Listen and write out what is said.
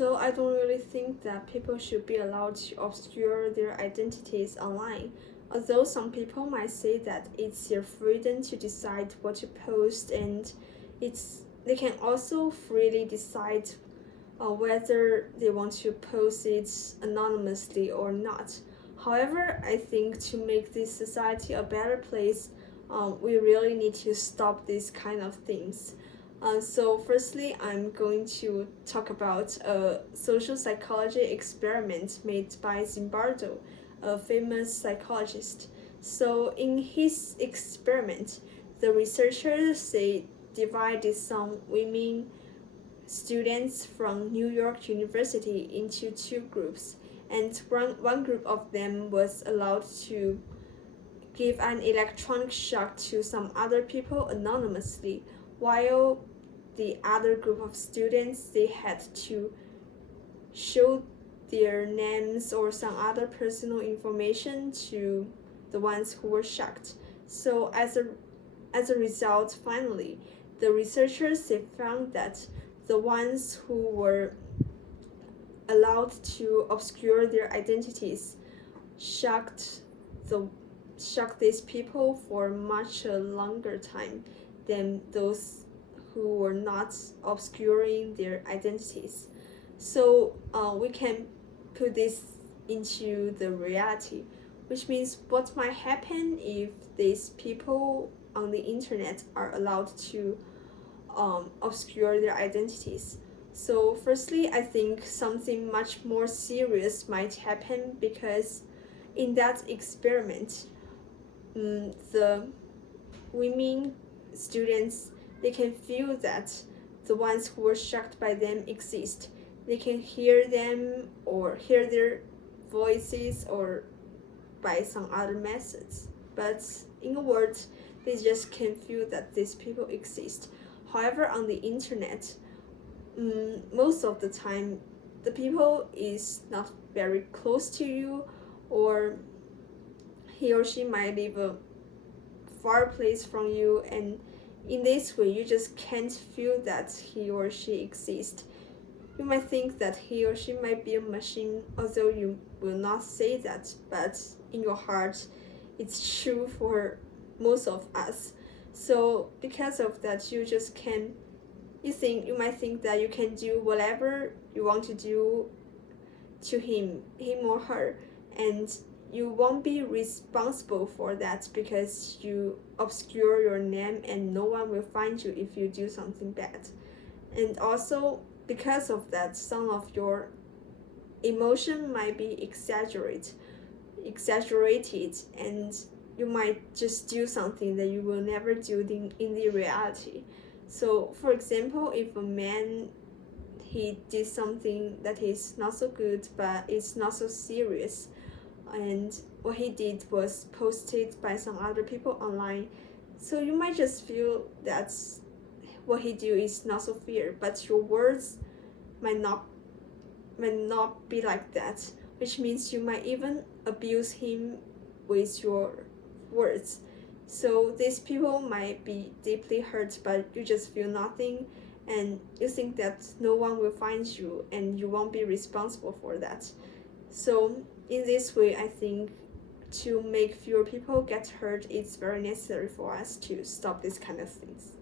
So I don't really think that people should be allowed to obscure their identities online. Although some people might say that it's their freedom to decide what to post, and they can also freely decide whether they want to post it anonymously or not. However, I think to make this society a better place, we really need to stop these kind of things. So firstly, I'm going to talk about a social psychology experiment made by Zimbardo, a famous psychologist. So in his experiment, the researchers divided some women students from New York University into two groups, and one group of them was allowed to give an electronic shock to some other people anonymously, while the other group of students, they had to show their names or some other personal information to the ones who were shocked. So as a result, finally, the researchers, they found that the ones who were allowed to obscure their identities shocked these people for much a longer time than those who were not obscuring their identities. So we can put this into the reality, which means what might happen if these people on the internet are allowed to obscure their identities. So firstly, I think something much more serious might happen, because in that experiment, the women students, they can feel that the ones who were shocked by them exist. They can hear them or hear their voices or by some other methods. But in a word, they just can feel that these people exist. However, on the internet, most of the time, the people is not very close to you, or he or she might live a far place from you, and in this way, you just can't feel that he or she exists. You might think that he or she might be a machine, although you will not say that, but in your heart, it's true for most of us. So because of that, you might think that you can do whatever you want to do to him or her, and you won't be responsible for that because you obscure your name and no one will find you if you do something bad. And also, because of that, some of your emotion might be exaggerated, and you might just do something that you will never do in the reality. So for example, if a man, he did something that is not so good but it's not so serious, and what he did was posted by some other people online, so you might just feel that what he do is not so fair, but your words might not be like that, which means you might even abuse him with your words. So these people might be deeply hurt, but you just feel nothing, and you think that no one will find you and you won't be responsible for that. So in this way, I think to make fewer people get hurt, it's very necessary for us to stop these kind of things.